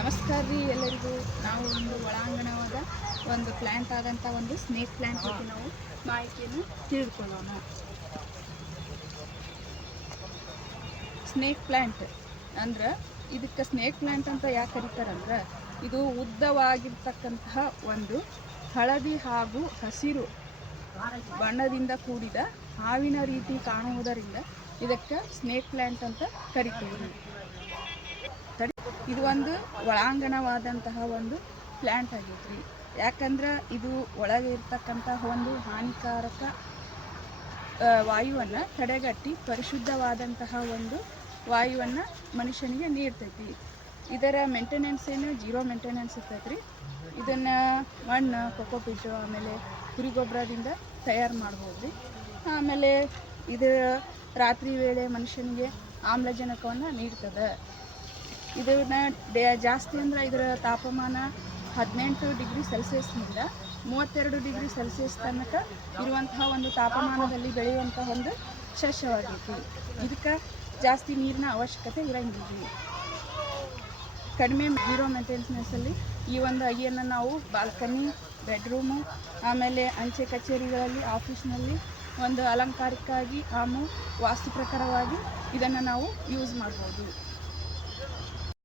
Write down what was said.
ನಮಸ್ಕಾರ ರೀ ಎಲ್ಲರಿಗೂ. ನಾವು ಒಂದು ಒಳಾಂಗಣವಾದ ಒಂದು ಪ್ಲ್ಯಾಂಟ್ ಆದಂಥ ಒಂದು ಸ್ನೇಕ್ ಪ್ಲ್ಯಾಂಟ್ ಬಗ್ಗೆ ನಾವು ಮಾಹಿತಿಯನ್ನು ತಿಳಿದುಕೊಳ್ಳೋಣ. ಸ್ನೇಕ್ ಪ್ಲ್ಯಾಂಟ್ ಅಂದ್ರೆ ಇದಕ್ಕೆ ಸ್ನೇಕ್ ಪ್ಲ್ಯಾಂಟ್ ಅಂತ ಯಾಕೆ ಕರೀತಾರಂದ್ರೆ, ಇದು ಉದ್ದವಾಗಿರ್ತಕ್ಕಂತಹ ಒಂದು ಹಳದಿ ಹಾಗೂ ಹಸಿರು ಬಣ್ಣದಿಂದ ಕೂಡಿದ ಹಾವಿನ ರೀತಿ ಕಾಣುವುದರಿಂದ ಇದಕ್ಕೆ ಸ್ನೇಕ್ ಪ್ಲ್ಯಾಂಟ್ ಅಂತ ಕರಿತೀವಿ. ಇದು ಒಂದು ಒಳಾಂಗಣವಾದಂತಹ ಒಂದು ಪ್ಲ್ಯಾಂಟ್ ಆಗೈತ್ರಿ. ಯಾಕಂದ್ರೆ ಇದು ಒಳಗೆ ಇರ್ತಕ್ಕಂತಹ ಒಂದು ಹಾನಿಕಾರಕ ವಾಯುವನ್ನು ತಡೆಗಟ್ಟಿ ಪರಿಶುದ್ಧವಾದಂತಹ ಒಂದು ವಾಯುವನ್ನು ಮನುಷ್ಯನಿಗೆ ನೀಡ್ತೈತಿ. ಇದರ ಮೇಂಟೆನೆನ್ಸ್ ಏನು ಜೀರೋ ಮೇಂಟೆನೆನ್ಸ್ ಇರ್ತೈತೆ ರೀ. ಇದನ್ನು ಮಣ್ಣು, ಕೊಕೊಪಿಟ್ಟು, ಆಮೇಲೆ ಕುರಿ ಗೊಬ್ಬರದಿಂದ ತಯಾರು ಮಾಡ್ಬೋದು ರೀ. ಆಮೇಲೆ ಇದು ರಾತ್ರಿ ವೇಳೆ ಮನುಷ್ಯನಿಗೆ ಆಮ್ಲಜನಕವನ್ನು ನೀಡ್ತದೆ. ಇದನ್ನ ಜಾಸ್ತಿ ಅಂದ್ರೆ ಇದರ ತಾಪಮಾನ 18 ಡಿಗ್ರಿ ಸೆಲ್ಸಿಯಸ್ನಿಂದ 32 ಡಿಗ್ರಿ ಸೆಲ್ಸಿಯಸ್ ತನಕ ಇರುವಂತಹ ಒಂದು ತಾಪಮಾನದಲ್ಲಿ ಬೆಳೆಯುವಂತಹ ಒಂದು ಸಸ್ಯವಾಗೈತಿ. ಇದಕ್ಕೆ ಜಾಸ್ತಿ ನೀರಿನ ಅವಶ್ಯಕತೆ ಇರಂಗಿಲ್ಲ. ಕಡಿಮೆ ಜೀರೋ ಮೇಂಟೆನೆನ್ಸಲ್ಲಿ ಈ ಒಂದು ಅಗಿಯನ್ನು ನಾವು ಬಾಲ್ಕನಿ, ಬೆಡ್ರೂಮು, ಆಮೇಲೆ ಅಂಚೆ ಕಚೇರಿಗಳಲ್ಲಿ, ಆಫೀಸ್ನಲ್ಲಿ ಒಂದು ಅಲಂಕಾರಿಕವಾಗಿ ವಾಸ್ತು ಪ್ರಕಾರವಾಗಿ ಇದನ್ನು ನಾವು ಯೂಸ್ ಮಾಡ್ಬೋದು.